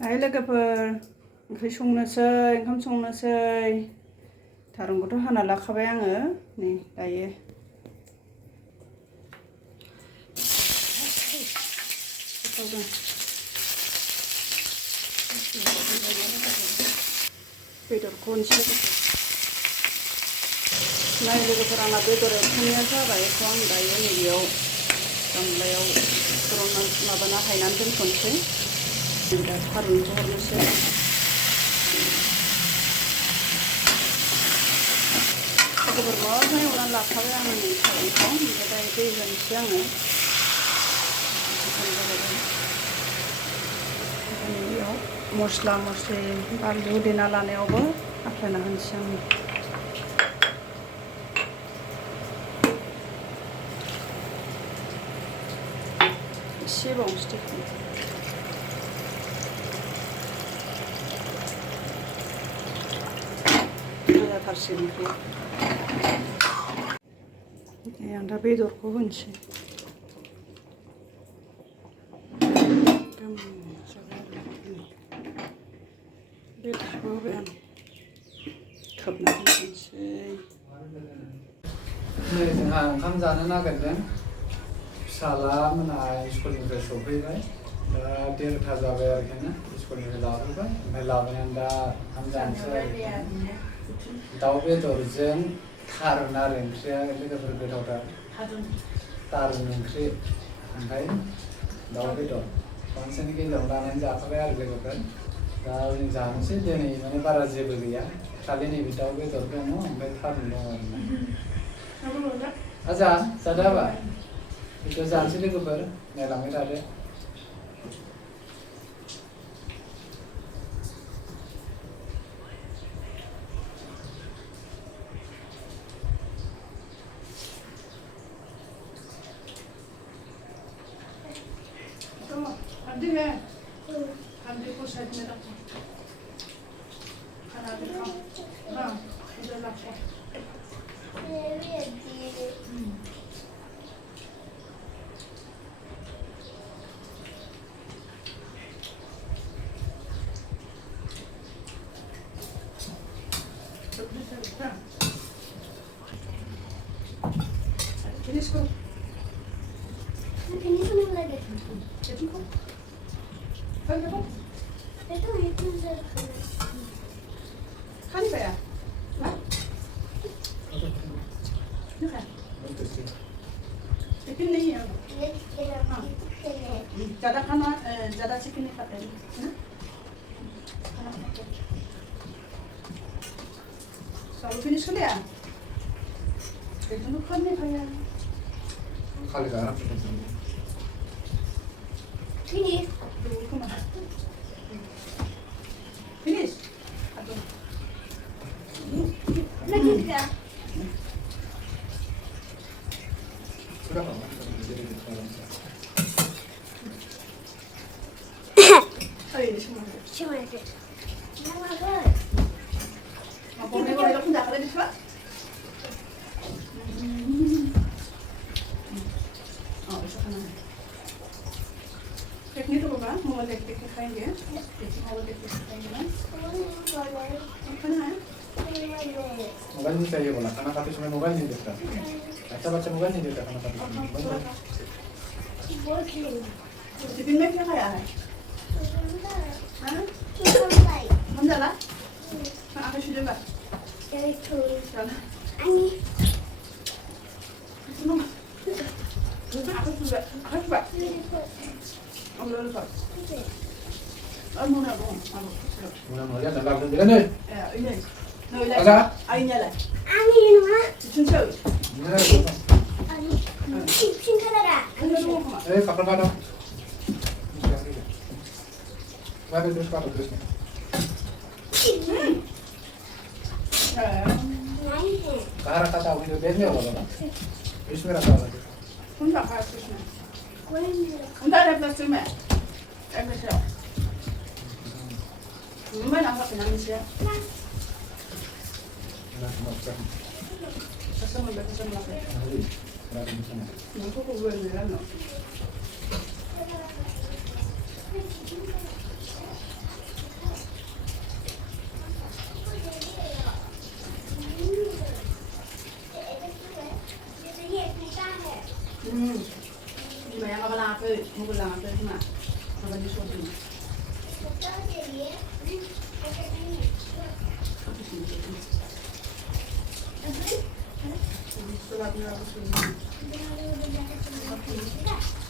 दायो लोगोफोर ओंख्रि संनोसै ओंखाम संनोसै थारुनखौथ' हाना लाखाबाय आङो नै दायो बेदरखौ होनोसै नाय लोगोफोर आंना बेदर एवखांनाया जाबाय बेखौ आं दायो नैबेयाव गामलायाव माबाना हायनानै दोनथ'नोसै दा थारुनखौ हरनोसै लोगोफोर मोजाङै एवनानै लाखाबाय आङो नै थारुनखौ ओमफ्राय दायो दै होनोसै आङो बेयाव मस्ला मस्लि बानलु देना लानायावबो आख्लायना होनोसै आङो एसे बावनोसै जाथारसिगोन ओंख्रिया आं दा बेदरखौ होनोसै बेदरखौ होबाय आं खोबना दोनसै नै जोंहा ओंखाम जानो नागिरदों फिसाला मोना स्कुलनिफ्राय सफैबाय दा 1:30 जाबाय आरोखि ना स्कुलनिफ्राय लाबोबाय ओमफ्राय लाबोनानै दा ओंखाम जानोसै आरोखि दाउ बेदरजों थारुन आरो ओंख्रिया लोगोफोर गोथावथार थारुन ओंख्रि ओमफ्राय दाउ बेदर खनसेनि गेजेराव लानानै जाखाबाय आरो लोगोफोर दा जों जानोसै दिनै माने बारा जेबो गैया खालि नैबे दाउ बेदर दङ ओमफ्राय थारुन दङ आरोना आजा जादो हाबा बेखौ जानोसै लोगोफोर नायलांबाय थादो Finish ko. Finish ko lang lagi. Ito ko. Kaya ko. Ito sa Kani ba ya? Ha? Naka. Chicken नहीं है। हाँ। ज़्यादा खाना ज़्यादा चिकन नहीं खाते हैं। सब फिनिश कर लिया? इतना खाने नहीं खाया। खाली करा Finish. Finish. Lagi ka. sudah kan jadi kita Ay, semua. Cuma itu. Nama apa? Apa ni kau dah pun dah kerja cepat? Oh, bisa kan? Teknik tu apa? Mau teknik kain dia? Teknik mau teknik kain dia? Apa nak? Mobile नहीं चाहिए बोला खाना खाते समय mobile नहीं देखता अच्छा बच्चा मोबाइल नहीं देखता खाना खाते समय टिफिन में क्या खाया है? हाँ? हम जाला? हाँ, आप शुरू कर। चला। Mama. Aku sudah. Aku coba. Ambil dulu Pak. Mau nak dong? mana mau lihat tanggal bulan ni Ya, ini. Nah, ini. Ada? Airnya lah. Ani mah. Cuncul. mana tu Ani. Singkat ada. Ini dulu Mama. kapal pada mana terus kapal terus ni kahara kata aku ni best ni apa bapa इसमें रखा हुआ है कौन सा खाया इसमें? उनका है प्लास्टिक में। ऐसे से। मैं ना खाते हैं इसे। Kasama ba kasama ka? Nako ko ba nila no? Mobile लाङाखै खोमा माबानि सपिं Apa?